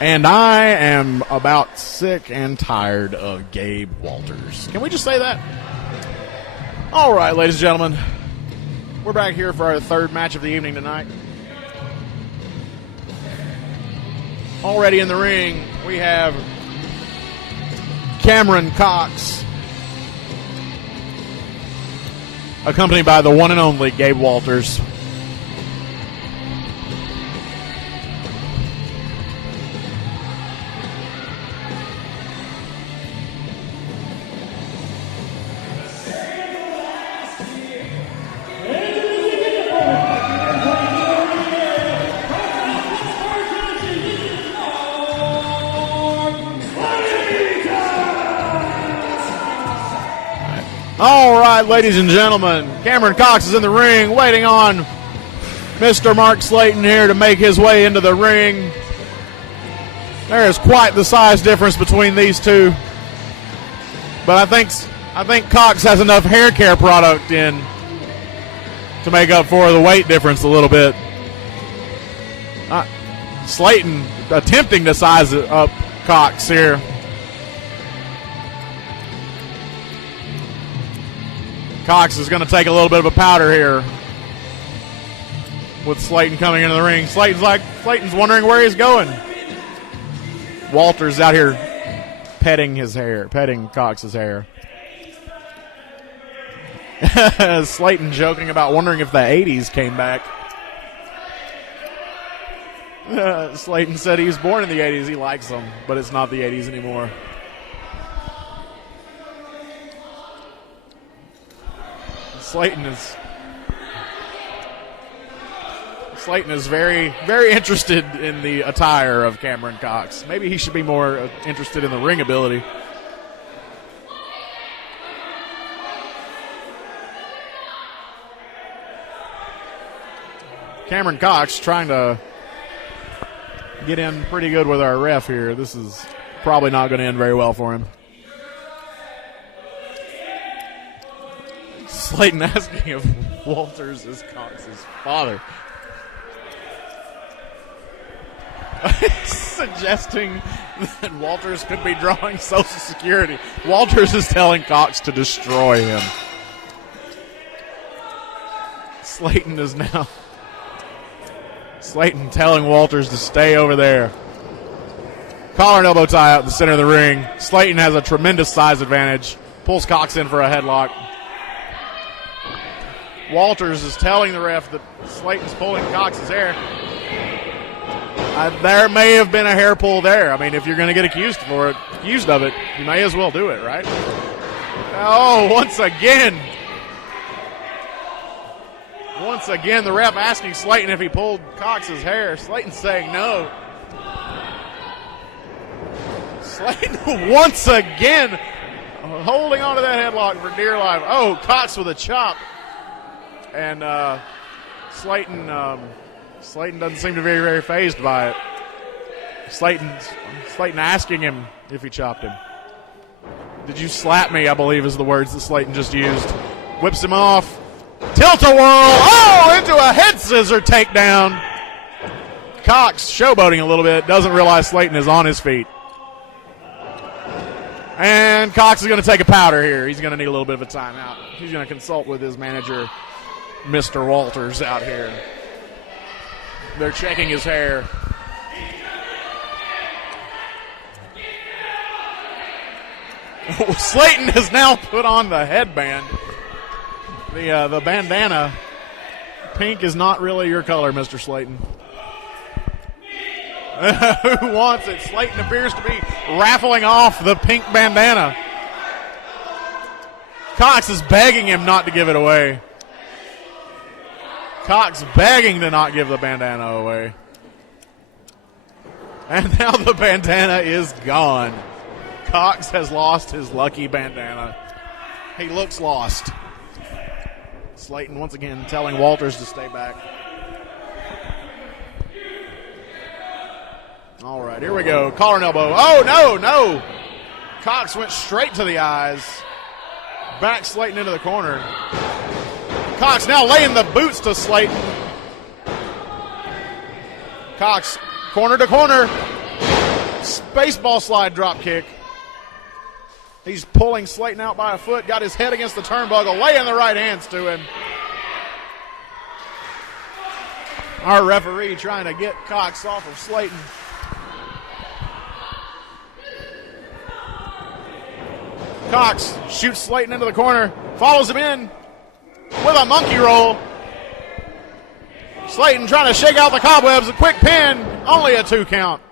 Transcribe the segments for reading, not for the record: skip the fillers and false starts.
And I am about sick and tired of Gabe Walters. Can we just say that? All right, ladies and gentlemen. We're back here for our third match of the evening tonight. Already in the ring, we have Cameron Coxx, accompanied by the one and only Gabe Walters. All right, ladies and gentlemen, Cameron Coxx is in the ring, waiting on Mr. Marc Slayton here to make his way into the ring. There is quite the size difference between these two, but I think Coxx has enough hair care product in to make up for the weight difference a little bit. Slayton attempting to size up Coxx here. Coxx is going to take a little bit of a powder here with Slayton coming into the ring. Slayton's wondering where he's going. Walters out here petting Cox's hair. Slayton joking about wondering if the 80s came back. Slayton said he was born in the 80s. He likes them, but it's not the 80s anymore. Slayton is very, very interested in the attire of Cameron Coxx. Maybe he should be more interested in the ring ability. Cameron Coxx trying to get in pretty good with our ref here. This is probably not going to end very well for him. Slayton asking if Walters is Cox's father. Suggesting that Walters could be drawing Social Security. Walters is telling Coxx to destroy him. Slayton telling Walters to stay over there. Collar and elbow tie out in the center of the ring. Slayton has a tremendous size advantage. Pulls Coxx in for a headlock. Walters is telling the ref that Slayton's pulling Cox's hair. There may have been a hair pull there. I mean, if you're going to get accused of it, you may as well do it, right? Oh, once again, the ref asking Slayton if he pulled Cox's hair. Slayton saying no. Slayton once again holding on to that headlock for dear life. Oh, Coxx with a chop. And Slayton doesn't seem to be very, very fazed by it. Slayton asking him if he chopped him. Did you slap me, I believe is the words that Slayton just used. Whips him off. Tilt-a-whirl. Oh, into a head scissor takedown. Coxx showboating a little bit. Doesn't realize Slayton is on his feet. And Coxx is going to take a powder here. He's going to need a little bit of a timeout. He's going to consult with his manager, Mr. Walters, out here. They're checking his hair. Slayton has now put on the headband. The bandana. Pink is not really your color, Mr. Slayton. Who wants it? Slayton appears to be raffling off the pink bandana. Coxx is begging him not to give it away. Coxx begging to not give the bandana away. And now the bandana is gone. Coxx has lost his lucky bandana. He looks lost. Slayton once again telling Walters to stay back. All right, here we go. Collar and elbow. Oh, no. Coxx went straight to the eyes. Back Slayton into the corner. Coxx now laying the boots to Slayton. Coxx corner to corner. baseball slide drop kick. He's pulling Slayton out by a foot, got his head against the turnbuckle, laying the right hands to him. Our referee trying to get Coxx off of Slayton. Coxx shoots Slayton into the corner, follows him in with a monkey roll. Slayton trying to shake out the cobwebs, a quick pin, only a 2 count.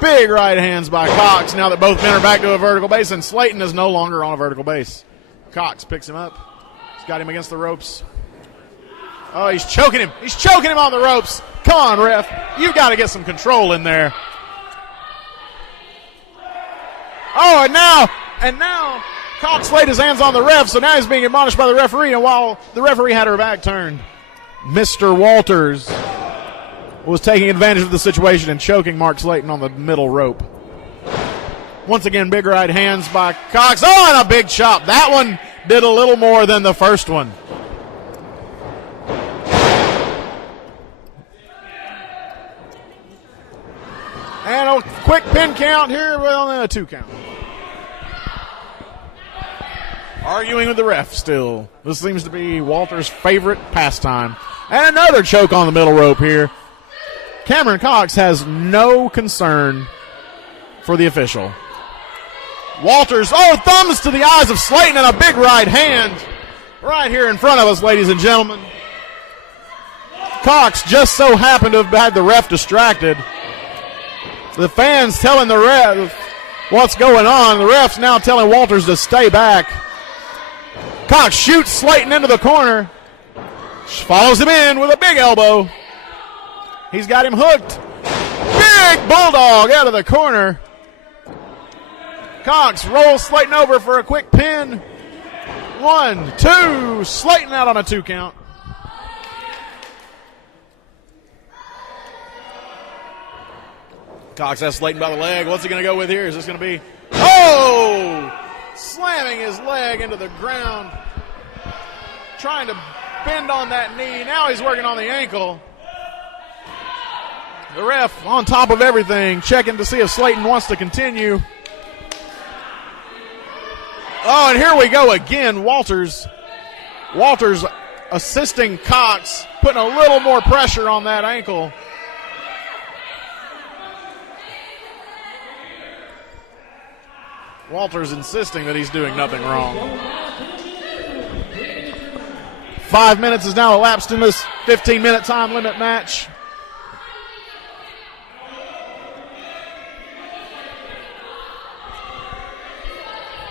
Big right hands by Coxx now that both men are back to a vertical base, and Slayton is no longer on a vertical base. Coxx picks him up. He's got him against the ropes. Oh, he's choking him. He's choking him on the ropes. Come on, ref. You've got to get some control in there. Oh, and now Coxx laid his hands on the ref, so now he's being admonished by the referee, and while the referee had her back turned, Mr. Walters was taking advantage of the situation and choking Mark Slayton on the middle rope. Once again, big right hands by Coxx. Oh, and a big chop. That one did a little more than the first one. And a quick pin count here, well, a 2 count. Arguing with the ref still. This seems to be Walter's favorite pastime. And another choke on the middle rope here. Cameron Coxx has no concern for the official. Walters, thumbs to the eyes of Slayton and a big right hand right here in front of us, ladies and gentlemen. Coxx just so happened to have had the ref distracted. The fans telling the ref what's going on. The ref's now telling Walters to stay back. Coxx shoots Slayton into the corner. Follows him in with a big elbow. He's got him hooked. Big bulldog out of the corner. Coxx rolls Slayton over for a quick pin. 1, 2. Slayton out on a 2 count. Coxx has Slayton by the leg. What's he going to go with here? Is this going to be... Slamming his leg into the ground. Trying to bend on that knee. Now he's working on the ankle. The ref on top of everything, checking to see if Slayton wants to continue. Oh, and here we go again. Walters assisting Coxx, putting a little more pressure on that ankle. Walters insisting that he's doing nothing wrong. 5 minutes has now elapsed in this 15-minute time limit match.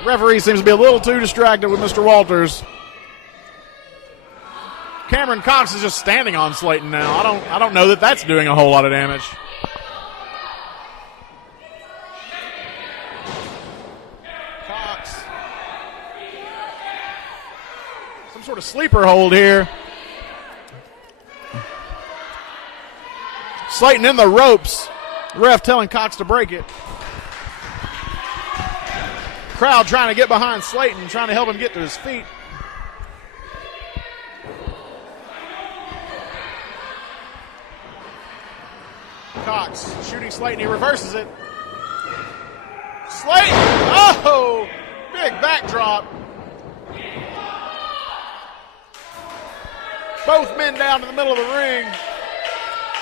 Referee seems to be a little too distracted with Mr. Walters. Cameron Coxx is just standing on Slayton now. I don't know that that's doing a whole lot of damage. Coxx. Some sort of sleeper hold here. Slayton in the ropes. The ref telling Coxx to break it. Crowd trying to get behind Slayton, trying to help him get to his feet. Coxx shooting Slayton, he reverses it. Slayton, big backdrop. Both men down to the middle of the ring.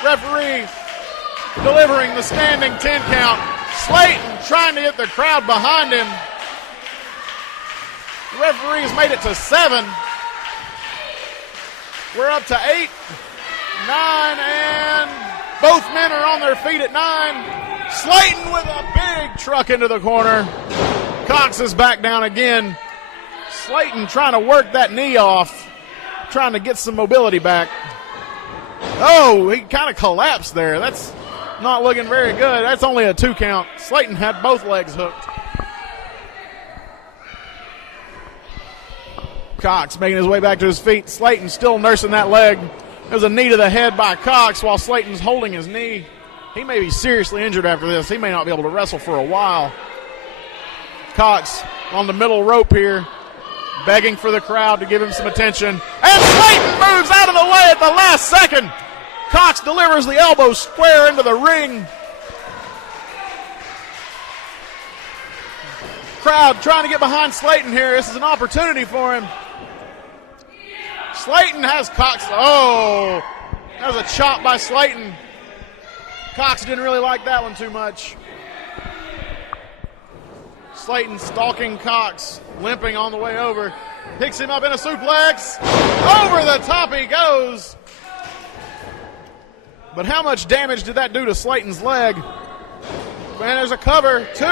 Referee delivering the standing 10 count. Slayton trying to get the crowd behind him. The referee's made it to 7. We're up to 8, 9, and both men are on their feet at 9. Slayton with a big truck into the corner. Coxx is back down again. Slayton trying to work that knee off, trying to get some mobility back. Oh, he kind of collapsed there. That's not looking very good. That's only a 2 count. Slayton had both legs hooked. Coxx making his way back to his feet. Slayton still nursing that leg. There's a knee to the head by Coxx while Slayton's holding his knee. He may be seriously injured after this. He may not be able to wrestle for a while. Coxx on the middle rope here, begging for the crowd to give him some attention. And Slayton moves out of the way at the last second. Coxx delivers the elbow square into the ring. Crowd trying to get behind Slayton here. This is an opportunity for him. Slayton has Coxx. Oh, that was a chop by Slayton. Coxx didn't really like that one too much. Slayton stalking Coxx, limping on the way over. Picks him up in a suplex. Over the top he goes. But how much damage did that do to Slayton's leg? And there's a cover, 2,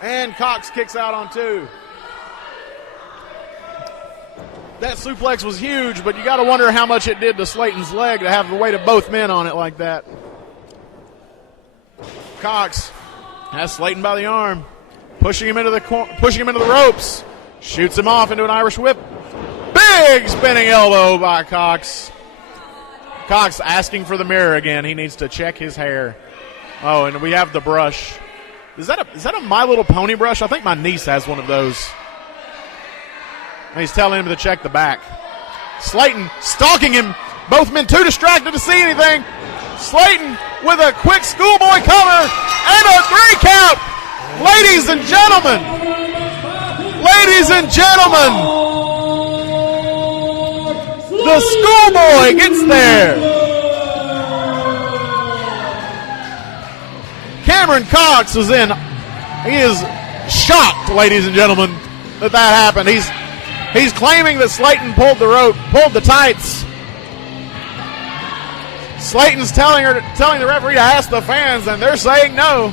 and Coxx kicks out on 2. That suplex was huge, but you got to wonder how much it did to Slayton's leg to have the weight of both men on it like that. Coxx has Slayton by the arm, pushing him into the ropes, shoots him off into an Irish whip. Big spinning elbow by Coxx. Coxx asking for the mirror again. He needs to check his hair. Oh, and we have the brush. Is that a My Little Pony brush? I think my niece has one of those. And he's telling him to check the back. Slayton stalking him. Both men too distracted to see anything. Slayton with a quick schoolboy cover and a 3 count. Ladies and gentlemen. The schoolboy gets there. Cameron Coxx is in. He is shocked, ladies and gentlemen, that happened. He's claiming that Slayton pulled the tights. Slayton's telling the referee to ask the fans, and they're saying no.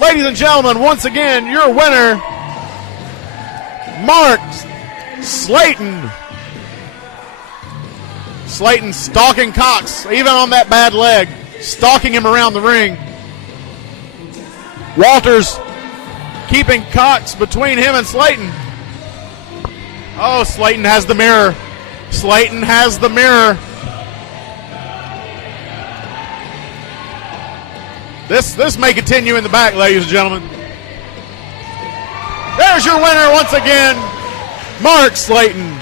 Ladies and gentlemen, once again, your winner, Marc Slayton. Slayton stalking Coxx, even on that bad leg, stalking him around the ring. Walters keeping Coxx between him and Slayton. Oh, Slayton has the mirror. Slayton has the mirror. This may continue in the back, ladies and gentlemen. There's your winner once again, Marc Slayton.